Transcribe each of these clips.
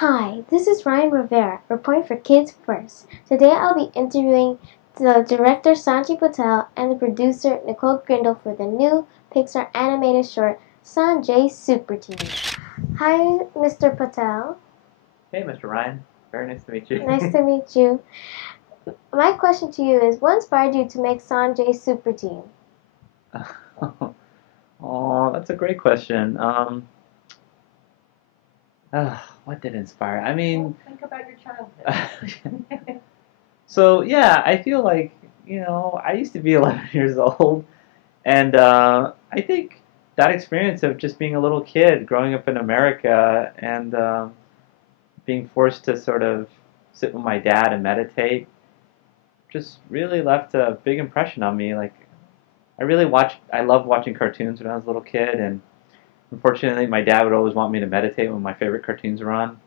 Hi, this is Ryan Rivera, reporting for Kids First. Today I'll be interviewing the director Sanjay Patel and the producer Nicole Grindle for the new Pixar animated short Sanjay Super Team. Hi, Mr. Patel. Hey, Mr. Ryan. Very nice to meet you. Nice to meet you. My question to you is, what inspired you to make Sanjay Super Team? Oh, that's a great question. What did inspire? Well, think about your childhood. So yeah, I feel like, I used to be 11 years old, and I think that experience of just being a little kid growing up in America and being forced to sort of sit with my dad and meditate just really left a big impression on me. Like, I loved watching cartoons when I was a little kid, and unfortunately, my dad would always want me to meditate when my favorite cartoons were on,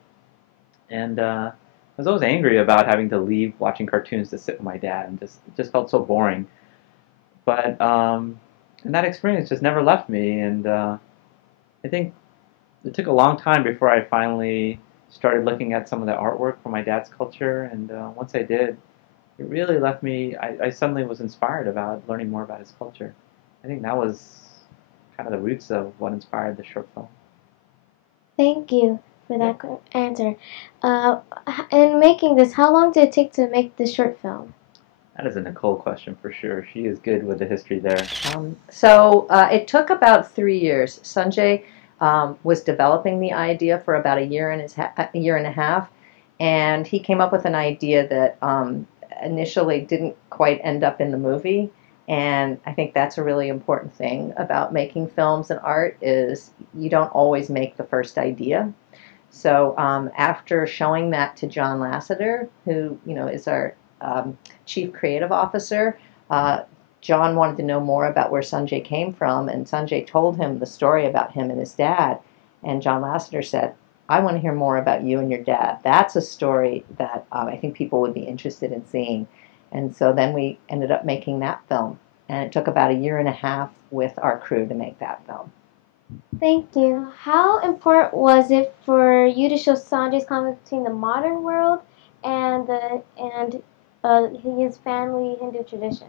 and I was always angry about having to leave watching cartoons to sit with my dad, and it just felt so boring. But and that experience just never left me, and I think it took a long time before I finally started looking at some of the artwork from my dad's culture, and once I did, it really left me. I suddenly was inspired about learning more about his culture. I think that was kind of the roots of what inspired the short film. Thank you for Yeah. that answer. Uh, in making this, how long did it take to make the short film? That is a Nicole question for sure. She is good with the history there. It took about 3 years. Sanjay was developing the idea for about a year and a half, and he came up with an idea that initially didn't quite end up in the movie. And I think that's a really important thing about making films and art is you don't always make the first idea. So after showing that to John Lasseter, who is our chief creative officer, uh, John wanted to know more about where Sanjay came from, and Sanjay told him the story about him and his dad. And John Lasseter said, "I want to hear more about you and your dad. That's a story that I think people would be interested in seeing." And so then we ended up making that film, and it took about a year and a half with our crew to make that film. Thank you. How important was it for you to show Sanjay's conflict between the modern world and his family Hindu tradition?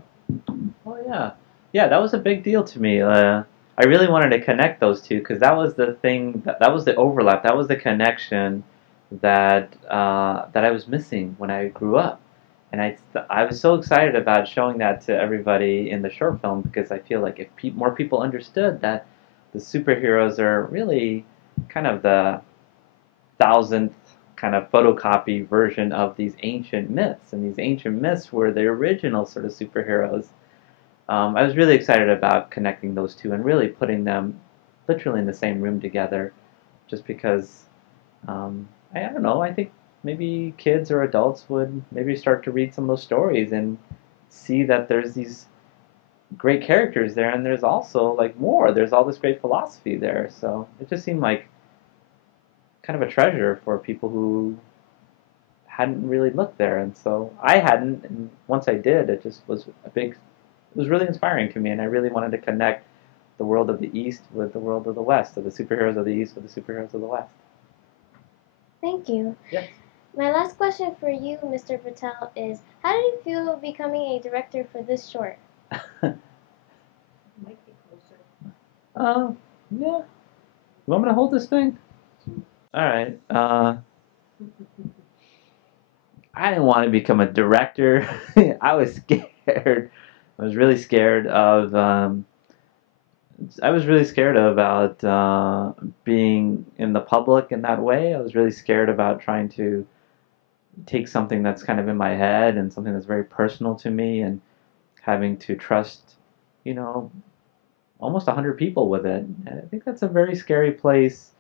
Oh yeah, yeah, that was a big deal to me. I really wanted to connect those two because that was the thing that was the overlap. That was the connection that I was missing when I grew up, and I was so excited about showing that to everybody in the short film because I feel like if more people understood that the superheroes are really kind of the thousandth kind of photocopy version of these ancient myths, and these ancient myths were the original sort of superheroes. I was really excited about connecting those two and really putting them literally in the same room together, just because I don't know. I think maybe kids or adults would maybe start to read some of those stories and see that there's these great characters there, and there's also like more. There's all this great philosophy there. So it just seemed like kind of a treasure for people who hadn't really looked there, and so I hadn't. And once I did, it just was a big. It was really inspiring to me, and I really wanted to connect the world of the East with the world of the West, of the superheroes of the East with the superheroes of the West. Thank you. Yes. My last question for you, Mr. Patel, is how did you feel becoming a director for this short? Might be closer. uh, yeah. You want me to hold this thing? All right. I didn't want to become a director. I was scared. I was really scared of. I was really scared about being in the public in that way. I was really scared about trying to take something that's kind of in my head and something that's very personal to me and having to trust, you know, almost 100 people with it. And I think that's a very scary place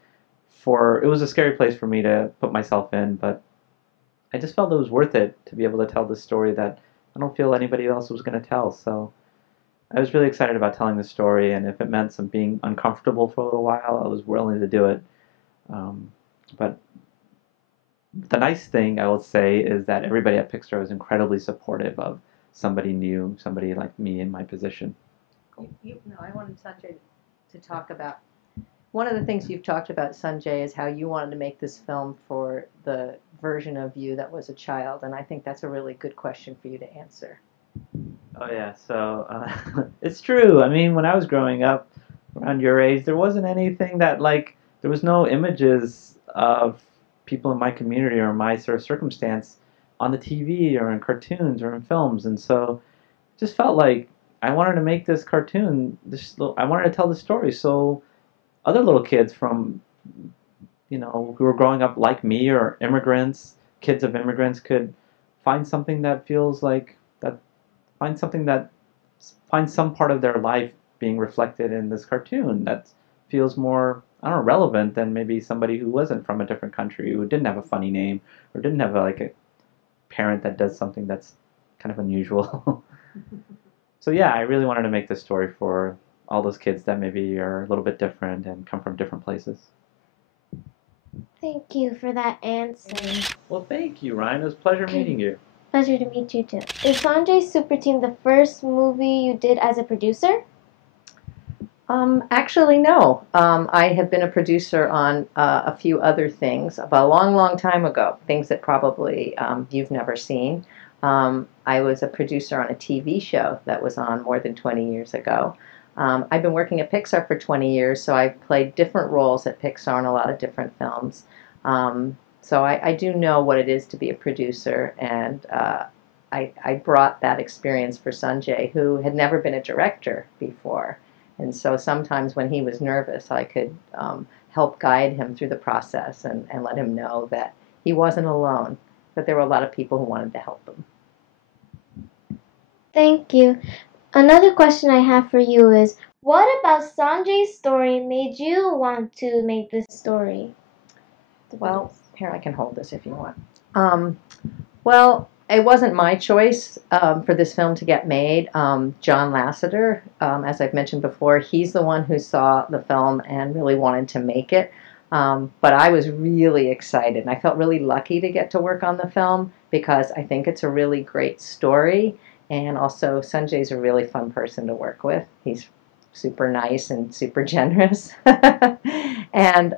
it was a scary place for me to put myself in, but I just felt it was worth it to be able to tell this story that I don't feel anybody else was going to tell. So I was really excited about telling the story, and if it meant some being uncomfortable for a little while, I was willing to do it. Um, but the nice thing I will say is that everybody at Pixar was incredibly supportive of somebody new, somebody like me in my position. No, I wanted Sanjay to talk about One of the things you've talked about, Sanjay, is how you wanted to make this film for the version of you that was a child, and I think that's a really good question for you to answer. Oh yeah, so it's true. I mean, when I was growing up around your age, there wasn't anything that like there was no images of people in my community or my sort of circumstance on the TV or in cartoons or in films, and so it just felt like I wanted to make this cartoon. I wanted to tell the story so other little kids from who were growing up like me or immigrants, kids of immigrants could find something that feels like that find something that find some part of their life being reflected in this cartoon that feels more, I don't know, relevant than maybe somebody who wasn't from a different country, who didn't have a funny name or didn't have like a parent that does something that's kind of unusual. So yeah, I really wanted to make this story for all those kids that maybe are a little bit different and come from different places. Thank you for that answer. Well, thank you, Ryan. It was a pleasure meeting you. Pleasure to meet you too. Is Sanjay Super Team the first movie you did as a producer? Actually, no. I have been a producer on a few other things, but a long, long time ago, things that probably you've never seen. I was a producer on a TV show that was on more than 20 years ago. I've been working at Pixar for 20 years, so I've played different roles at Pixar in a lot of different films. So I do know what it is to be a producer, and I brought that experience for Sanjay, who had never been a director before. And so sometimes when he was nervous, I could help guide him through the process and let him know that he wasn't alone, that there were a lot of people who wanted to help him. Thank you. Another question I have for you is, what about Sanjay's story made you want to make this story? Well, here, I can hold this if you want. Well, it wasn't my choice for this film to get made. John Lasseter, as I've mentioned before, he's the one who saw the film and really wanted to make it. But I was really excited, and I felt really lucky to get to work on the film because I think it's a really great story. And also, Sanjay's a really fun person to work with. He's super nice and super generous. And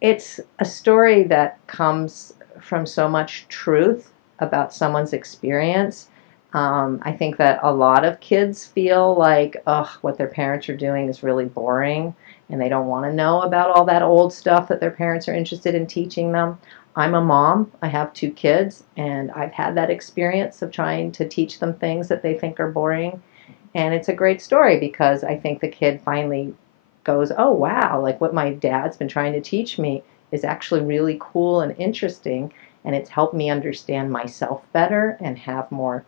it's a story that comes from so much truth about someone's experience. I think that a lot of kids feel like, ugh, what their parents are doing is really boring, and they don't want to know about all that old stuff that their parents are interested in teaching them. I'm a mom. I have 2 kids, and I've had that experience of trying to teach them things that they think are boring. And it's a great story because I think the kid finally goes, oh, wow, like what my dad's been trying to teach me is actually really cool and interesting, and it's helped me understand myself better and have more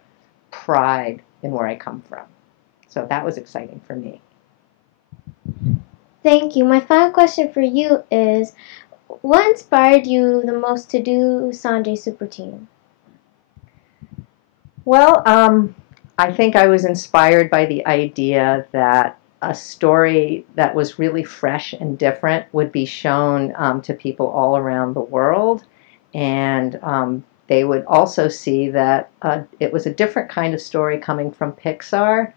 pride in where I come from. So that was exciting for me. Thank you. My final question for you is, what inspired you the most to do Sanjay Super Team? Well, I think I was inspired by the idea that a story that was really fresh and different would be shown to people all around the world, and they would also see that it was a different kind of story coming from Pixar,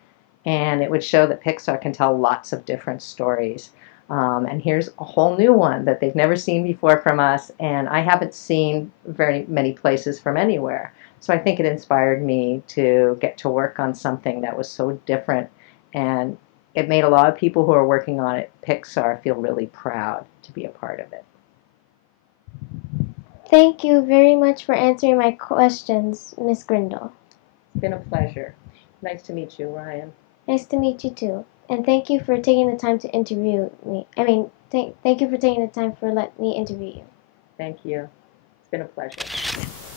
and it would show that Pixar can tell lots of different stories. And here's a whole new one that they've never seen before from us, and I haven't seen very many places from anywhere. So I think it inspired me to get to work on something that was so different, and it made a lot of people who are working on it, Pixar, feel really proud to be a part of it. Thank you very much for answering my questions, Miss Grindle. It's been a pleasure. Nice to meet you, Ryan. Nice to meet you too. And thank you for taking the time to interview me. Thank you for taking the time for letting me interview you. Thank you. It's been a pleasure.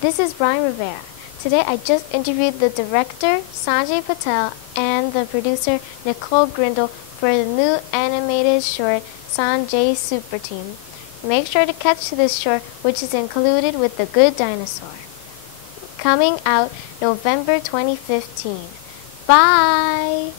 This is Brian Rivera. Today I just interviewed the director, Sanjay Patel, and the producer, Nicole Grindle, for the new animated short, Sanjay Super Team. Make sure to catch this short, which is included with The Good Dinosaur. Coming out November 2015. Bye!